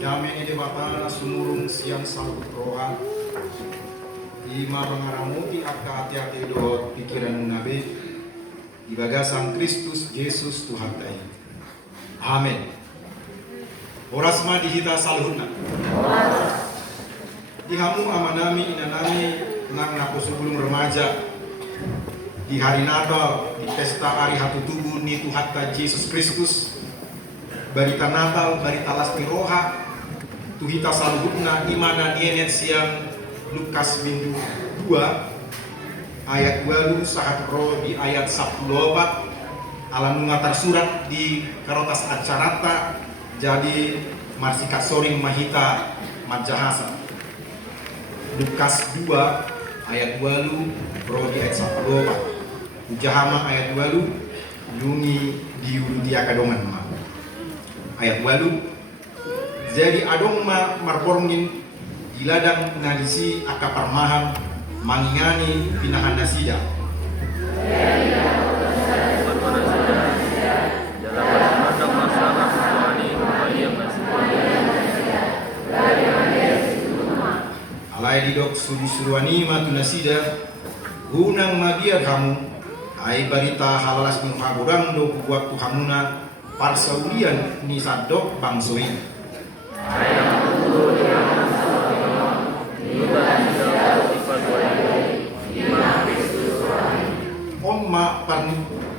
Damai ide Bapa sumurung siang salut roha. Ima mengaramuti akka hati-hati doa pikiran nabi. Ibaga Sang Kristus Yesus Tuhan Dai. Amin. Orasma dihita salhuna. Dihamu amanami inanami nang napo sebelum remaja. Di hari Natal, di pesta hari hatu tubuh ni Tuhan Yesus Kristus. Barita Natal, barita lasti roha. Tuhita salhuna imana nienet siang Lukas minggu 2 ayat 2 sahat roh di ayat 14 alam ngatar surat di karotas acarata jadi marsikat soring mahita majahasa. Lukas 2 ayat 2 roh di ayat 14 ujahama ayat 2 lungi diuruti akadoman ma ayat 2 jadi adong marborngin di ladang nalisi akaparmahan mangingani pinahan nasida. Alai didok suru-suruani matu nasida gunang mabiar kamu ai barita halalas ning pagurang do buat tuhamuna parsaulian ni sadok bangsoin. Omma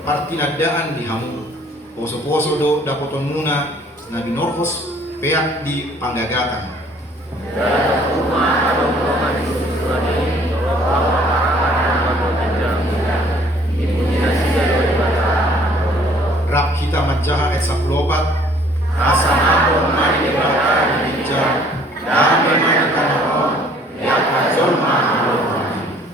partinadaan di hamu poso-poso do dapoton muna nabi norhos peak di panggagakan rap kita majaha et saplopat rasa napon mai debaka dijak damai mai kanon yang azolma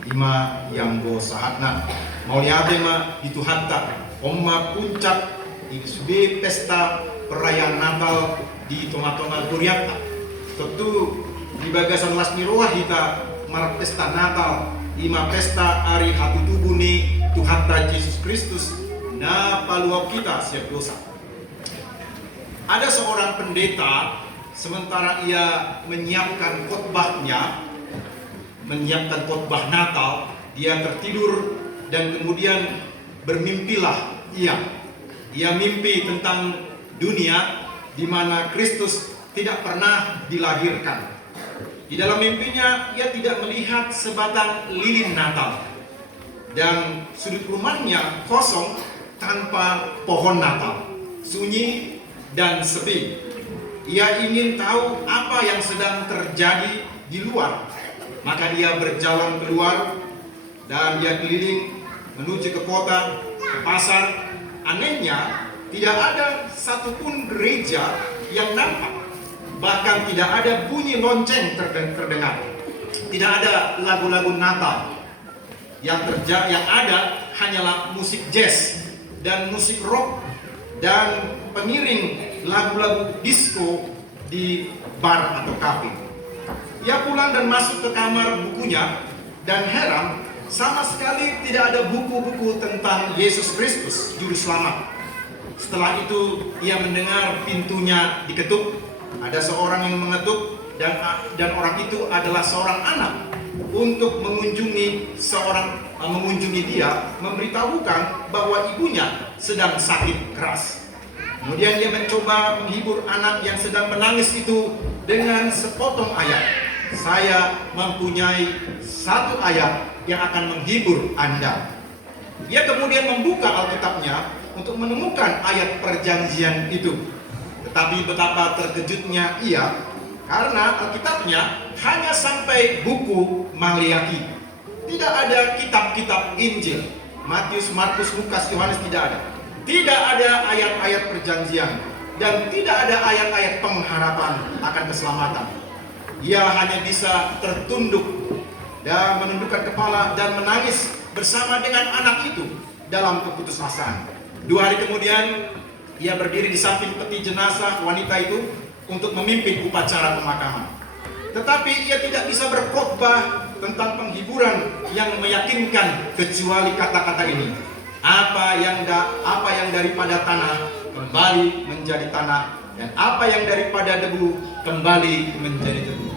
ima yang go sahatna mau lihat ma itu hatta omma puncak di sube pesta perayaan Natal di tengah-tengah Duriata. Tentu di bagasan lasmi roah kita mar pesta Natal ima pesta hari hatu tubuh ni Tuhan Yesus Kristus na paluap kita siap dosa. Ada seorang pendeta sementara ia menyiapkan khotbahnya, menyiapkan khotbah Natal, dia tertidur dan kemudian bermimpilah ia mimpi tentang dunia di mana Kristus tidak pernah dilahirkan. Di dalam mimpinya ia tidak melihat sebatang lilin Natal dan sudut rumahnya kosong tanpa pohon Natal, sunyi dan sepi. Ia ingin tahu apa yang sedang terjadi di luar, maka dia berjalan keluar dan dia keliling menuju ke kota, ke pasar. Anehnya, tidak ada satupun gereja yang nampak. Bahkan tidak ada bunyi lonceng terdengar. Tidak ada lagu-lagu Natal. Yang ada hanyalah musik jazz dan musik rock dan pengiring lagu-lagu disco di bar atau kafe. Ia pulang dan masuk ke kamar bukunya dan heran, sama sekali tidak ada buku-buku tentang Yesus Kristus, Juru Selamat. Setelah itu ia mendengar pintunya diketuk. Ada seorang yang mengetuk dan orang itu adalah seorang anak. Untuk mengunjungi dia, memberitahukan bahwa ibunya sedang sakit keras. Kemudian dia mencoba menghibur anak yang sedang menangis itu dengan sepotong ayat. Saya mempunyai satu ayat yang akan menghibur Anda. Dia kemudian membuka Alkitabnya untuk menemukan ayat perjanjian itu. Tetapi betapa terkejutnya ia karena Alkitabnya hanya sampai buku Maleakhi. Tidak ada kitab-kitab Injil, Matius, Markus, Lukas, Yohanes tidak ada. Tidak ada ayat-ayat perjanjian dan tidak ada ayat-ayat pengharapan akan keselamatan. Ia hanya bisa tertunduk dan menundukkan kepala dan menangis bersama dengan anak itu dalam keputusasaan. 2 hari kemudian ia berdiri di samping peti jenazah wanita itu untuk memimpin upacara pemakaman. Tetapi ia tidak bisa berkhotbah tentang penghiburan yang meyakinkan kecuali kata-kata ini. Apa yang daripada tanah kembali menjadi tanah, dan apa yang daripada debu kembali menjadi debu.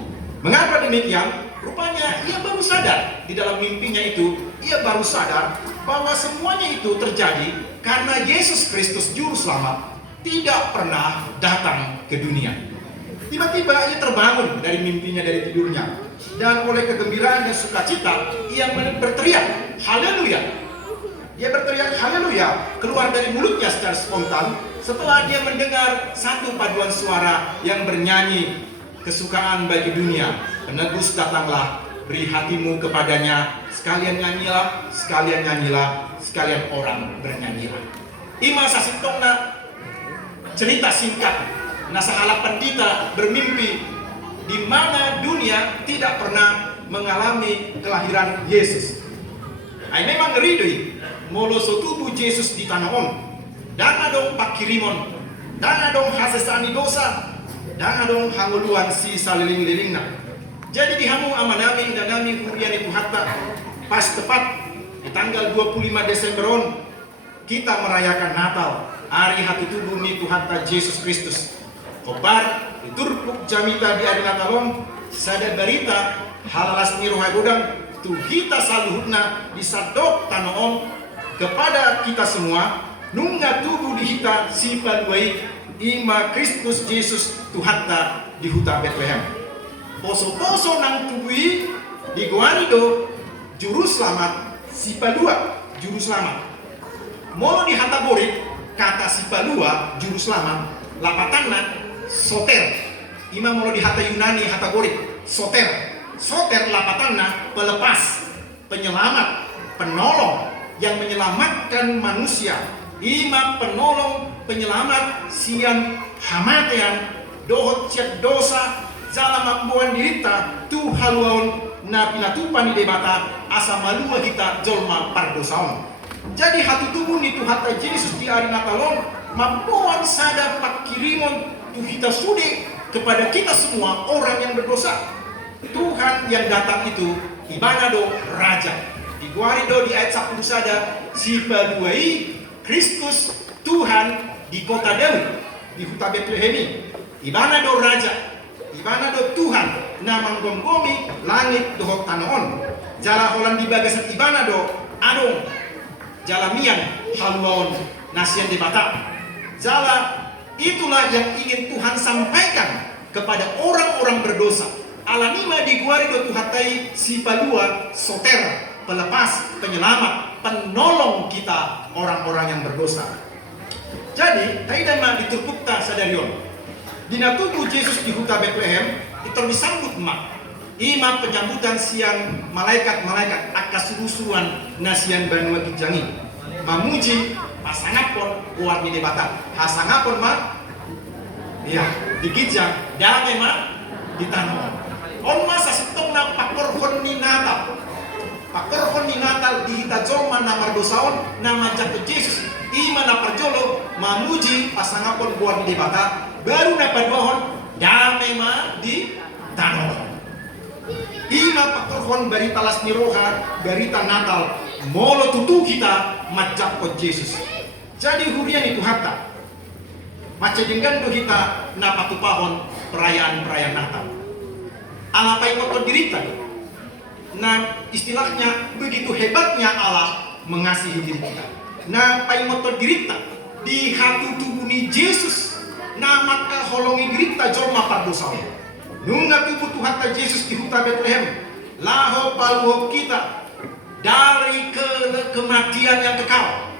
Mengapa demikian? Rupanya ia baru sadar di dalam mimpinya itu, ia baru sadar bahwa semuanya itu terjadi karena Yesus Kristus Juru Selamat tidak pernah datang ke dunia. Tiba-tiba ia terbangun dari mimpinya, dari tidurnya, dan oleh kegembiraan dan sukacita ia berteriak, haleluya. Dia berteriak haleluya keluar dari mulutnya secara spontan setelah dia mendengar satu paduan suara yang bernyanyi, kesukaan bagi dunia, penebus datanglah, beri hatimu kepadanya, sekalian nyanyilah, sekalian nyanyilah, sekalian orang bernyanyilah. Ima sasitongna cerita singkat, nasahala pendita bermimpi di mana dunia tidak pernah mengalami kelahiran Yesus. Ay memang ridui molo sotubu Yesus di tanah on, dan adong pakirimon, dan adong hasesani dosa, dan adong hanguluan si saliling-lilingna. Jadi dihamu amanami dan nami hurian itu hatta pas tepat di tanggal 25 Desember on kita merayakan Natal, hari hati tubuh ni Tuhan Yesus Kristus. Kobar diturpuk jamita di hari Natalon sada berita halalas ni rohai godang tu kita saluhutna disadok tanoon kepada kita semua nunga tubuh di hita si paluai ima Kristus Yesus Tuhan di huta Bethlehem. Poso-poso nang tubui di Guarido Juru Selamat si palua Juru Selamat. Molo di hata borit kata si palua Juru Selamat lapatanna soter. Ima molo di hata Yunani hata borit soter. Soter lapatanna pelepas, penyelamat, penolong yang menyelamatkan manusia. Ima penolong, penyelamat sian hamatean dohot ciat dosa zala mambuan dirita tu haluaun na pinatupan di debata asa malua kita jolma pardosaon. Jadi hati tubuh ni tu hata Yesus di hari Natalon mampuan sada pakirimon tu kita sude kepada kita semua orang yang berdosa. Tuhan yang datang itu Ibanado Raja. Di Guarido di ayat 10 saja si paduai Kristus Tuhan di kota Daud di huta Bethlehem. Ibanado Raja, Ibanado Tuhan namang gomgomi langit dohok tanoon. Jala holan di bagasan Ibanado adong jalamian haluaon nasian di mata. Jala itulah yang ingin Tuhan sampaikan kepada orang-orang berdosa. Alanima di Guarido tuhatai si palua soter, pelepas, penyelamat, penolong kita orang-orang yang berdosa. Jadi, taidama diturpukta sadarion. Dina tubuh Yesus di huta Bethlehem itu disambut mak. Ima penyambutan siang malaikat-malaikat akas rusuhan nasian banua gijangi. Mamuji pasangapon kuat di debata. Hasangapon mak. Iya, digijang damai mak di tanah. On masa sitong na pakorhon ni Natal. Pakorhon ni Natal di hita joma na mardosaon na manjak ke Yesus. Ima na parjolo mamuji pasangapon buat di bata baru na paduahon damai ma di tanah. Ima pakorhon berita las niroha berita Natal molo tutu kita majak ke Yesus. Jadi hurian itu hatta maca dinggan do kita na patupahon perayaan-perayaan Natal. Alapai motor dirita. Nah, istilahnya begitu hebatnya Allah mengasihi diri kita. Nah, pai motor dirita di hati tubuh ni Yesus. Nah, maka holongi dirita jolma pardosa. Nunga tubuh Tuhan Yesus di huta Bethlehem. Laho paluho kita dari kematian yang kekal.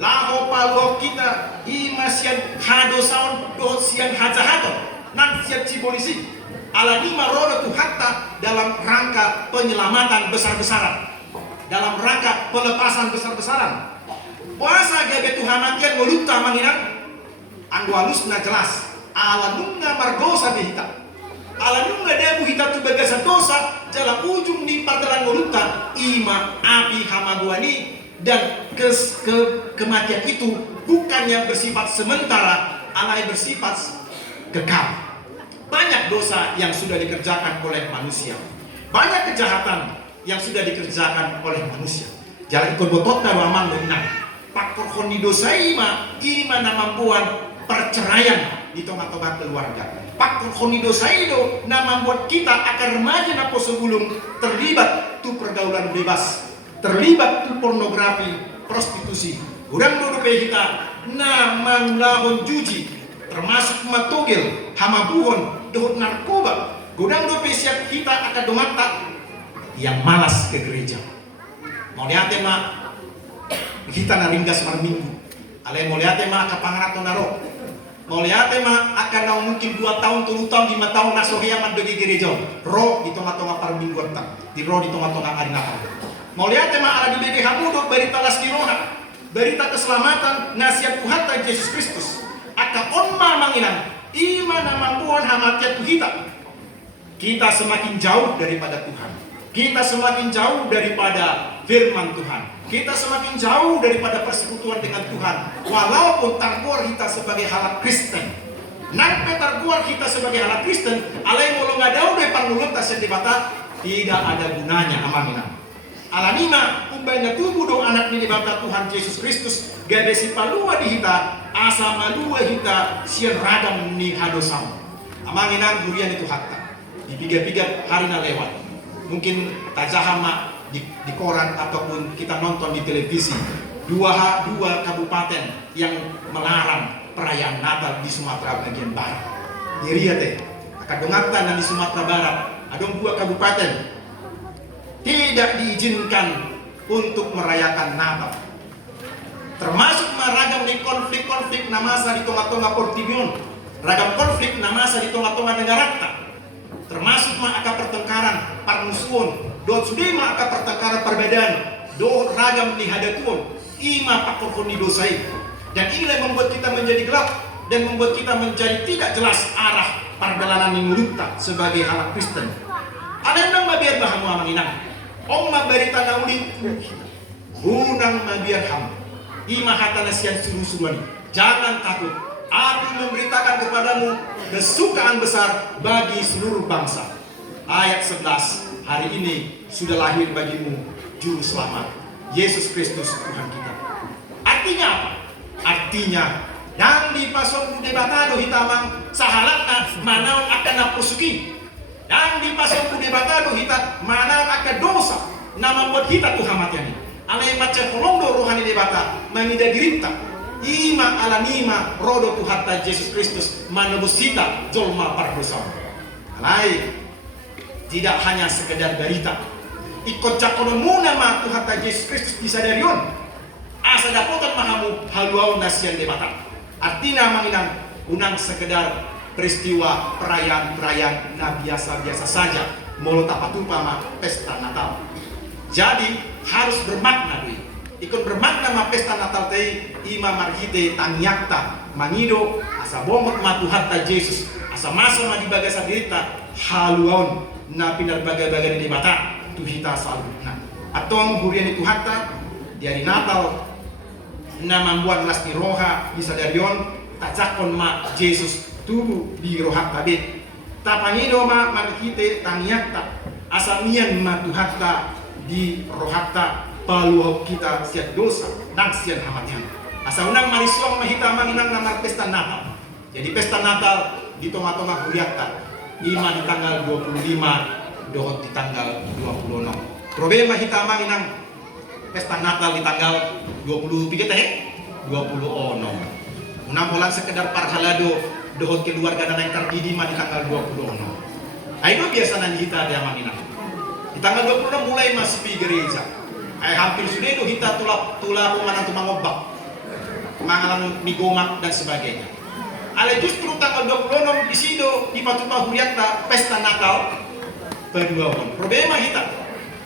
Laho paluho kita imasian hadosaon do sian hajahato. Nan siap cibolisi. Alanima roda tu hatta dalam rangka penyelamatan besar-besaran, dalam rangka pelepasan besar-besaran. Puasa gabe Tuhan matian ngoluta manginang anggo halusna jelas. Alanunga margosa behita. Alanunga debu hita tu bagasa dosa jala ujung di pardalan ngoluta ima api hamaguani dan kematian itu bukannya bersifat sementara, alai bersifat kekal. Banyak dosa yang sudah dikerjakan oleh manusia. Banyak kejahatan yang sudah dikerjakan oleh manusia. Jalan ikut botot dan waman menang. Pakor kondi dosa ima namampuan perceraian di tengah-tengah keluarga. Paktor konido saido na membuat kita akan remaja na po sebelum terlibat tu pergaulan bebas, terlibat tu pornografi, prostitusi. Urang dodo pe kita na manglahon juji, termasuk matogel, hamabuhon, dohot narkoba. Gudang dope siap kita akan domata yang malas ke gereja. Mau lihat ma kita naringgas marminggu. Ale mau lihat ma kapangarat naro. Mau lihat ma akan nau mungkin 2 tahun, 3 tahun, 5 tahun nasohia mandegi gereja. Ro di tengah-tengah parmingguan tak. Di ro di tengah-tengah hari nakal. Mau lihat ma ala di bege hamudo berita las diroha. Berita keselamatan nasihat Tuhan Yesus Kristus. Aka onma manginang iman namampuan hamatiat kita. Kita semakin jauh daripada Tuhan. Kita semakin jauh daripada firman Tuhan. Kita semakin jauh daripada persekutuan dengan Tuhan. Walaupun targuar kita sebagai halak Kristen. Nampe targuar kita sebagai halak Kristen, alai mulu ngadau de pangulut tasya dibata, tidak ada gunanya amanina. Alanima umbayna tubuh do anak ni dibata Tuhan Yesus Kristus, gadesi palua di hita, asa malua hita, sian radam ni hadosam. Amanginan durian itu hatta. Dipigat-pigat hari na lewat. Mungkin tajahama di koran ataupun kita nonton di televisi. Dua kabupaten yang melarang perayaan Natal di Sumatera bagian barat. Iriya teh, akadongatan di Sumatera Barat, ada 2 kabupaten tidak diizinkan untuk merayakan Natal. Termasuk meragam di konflik-konflik namasa di tengah-tengah Portimion, ragam konflik namasa di tengah-tengah negara. Termasuk maka pertengkaran parmusuon, dot sudah maka pertengkaran perbedaan, do ragam ni hadatuon, ima pakorkoni dosai. Dan inilah membuat kita menjadi gelap dan membuat kita menjadi tidak jelas arah perjalanan mengurutkan sebagai halak Kristen. Ada yang mabiar bahamu amanginang, omma berita nauli, hunang mabiar ham, ima hatana sian suruh-suruhan, jangan takut. Aku memberitakan kepadamu kesukaan besar bagi seluruh bangsa. Ayat 11, hari ini sudah lahir bagimu juru selamat, Yesus Kristus Tuhan kita. Artinya apa? Artinya yang di pasong kude batado hitamang sahalatna manaon akan napusuki. Yang di pasong kude batado hita manaon akan dosa nama buat kita Tuhan matiani. Alai baca kolongdo rohani debata mangida diripta. Ima alanima rodo Tuhan Yesus Kristus menebus kita jolma pardosa. Alai tidak hanya sekedar berita. Ikut cakono nama Tuhan Yesus Kristus disadarion. Asa dapotan mahamu haluau nasian debata. Artinya manginang unang sekedar peristiwa perayaan na biasa-biasa saja. Molo tapatupa ma pesta Natal. Jadi harus bermakna dui. Ikut bermakna ma pesta Natal tei ima marhite tanyakta mangido asa bomot ma Tuhan Yesus asa masa ma dibagasa dirita haluaun na pinarbaga-baga di mata tuhita salutna atong hurian itu hatta di hari Natal na membuat las di roha disadarion tajakon ma Yesus tubuh di roha tadi tapangido ma marhite tanyakta asa mian ma Tuhan di rohata paluh kita siat dosa dan siat hamatian. Asa unang marisuang mahita manginang nama pesta Natal. Jadi pesta Natal di tengah-tengah huriata. Ima di tanggal 25, dohot di tanggal 26. Problema mahita manginang pesta Natal di tanggal 23 teh 26. Unang bulan sekedar parhalado dohot keluarga dan yang terdidi di tanggal 26. Ayo biasa nanjita dia manginang. Di tanggal 26 mulai masuk di gereja. Hampir sudah itu kita tula mana tuh mangobak, mangalang migomak dan sebagainya. Ale justru tanggal 26 di situ di Patupa Huriata pesta Natal berduawan. Problema kita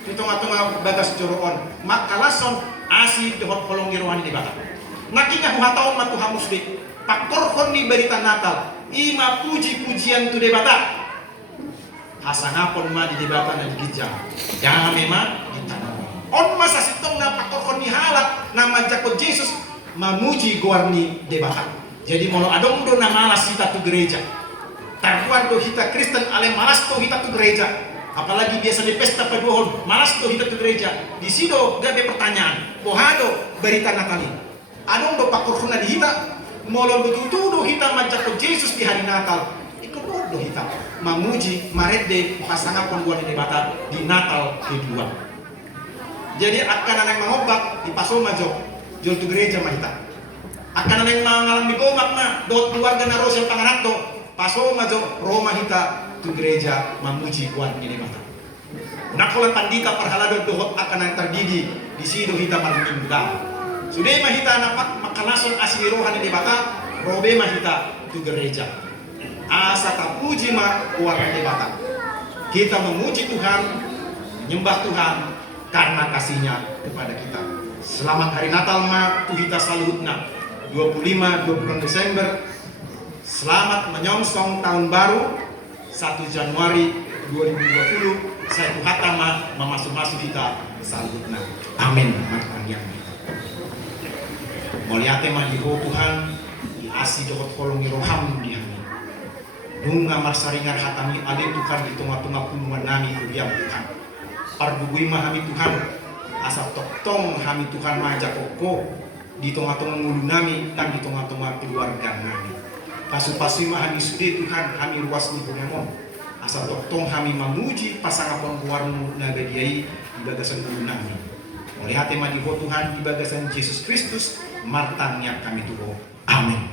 di tengah-tengah bagas joroon, makalason asih dohot kolong giroani di bata. Nakinya huhataon matu hamusdik, pakorkon di berita Natal, ima puji-pujian tu debata. Hasangapon ma di debata dan gijang. Jangan memang ditanam. On masa sitong na pakokon ni halak nama jakot Yesus mamuji guarni debata. Jadi mono adong do na malas kita tu gereja. Tarkuar do hita Kristen ale malas to hita tu gereja. Apalagi biasa di pesta paduhon malas to hita tu gereja. Di sido gabe pertanyaan. Pohado berita Natali. Adong do pakokon na di hita Molon betutudo kita mancako Yesus di hari Natal. Ikonodo kita memuji marede pasangan pembuat ini bata di Natal kedua. Jadi akan anak mengobak di pasoma jo jol tu gereja mahita. Akan anak mengalami gobak na dot keluarga na rosel pangarakto pasoma jo Roma hita tu gereja memuji kuat ini bata. Nakolan pandita parhalado dohot akan yang terdidi di sido hita marmingga. Sudah mahita napak makalason asli rohani di bata robe mahita tu gereja. Asa tapuji ma keluarga di bata. Kita memuji Tuhan, menyembah Tuhan karena kasihnya kepada kita. Selamat hari Natal ma tu hita salutna 25 Desember. Selamat menyongsong tahun baru 1 Januari 2020. Saya Tuhan ma memasuk-masuk kita salutna. Amin. Moliate ma diho Tuhan di asi dokot kolongi roham di kami. Bunga marsaringar hatami ale Tuhan di tengah-tengah puluhan nami kudiam Tuhan. Parbugui mahami Tuhan asap toktong kami Tuhan majak koko di tengah-tengah ngulu nami dan di tengah-tengah keluarga nami. Pasu-pasu mahami sude Tuhan kami ruas ni punyamon. Asap toktong kami memuji pasangan pengkuarmu nagadiai di bagasan ngulu nami. Melihat tema di Tuhan di bagasan Yesus Kristus martanya kami tuho. Amin.